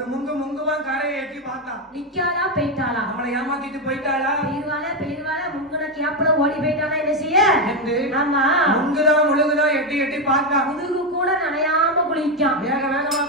ஒரு முங்குவான் கரையை எட்டி பார்த்தா. நிக்காளா போயிட்டாளா? அவளை ஏமாத்திட்டு போயிட்டாளா? பெரியவாள முங்குன கேப்ல ஓடி போயிட்டாளா? என்ன செய்ய? ஆமா முங்குதா முழுகுதா எட்டி பார்த்தா. முதுகு கூட நனையாம குளிக்கான். வேக வேகமா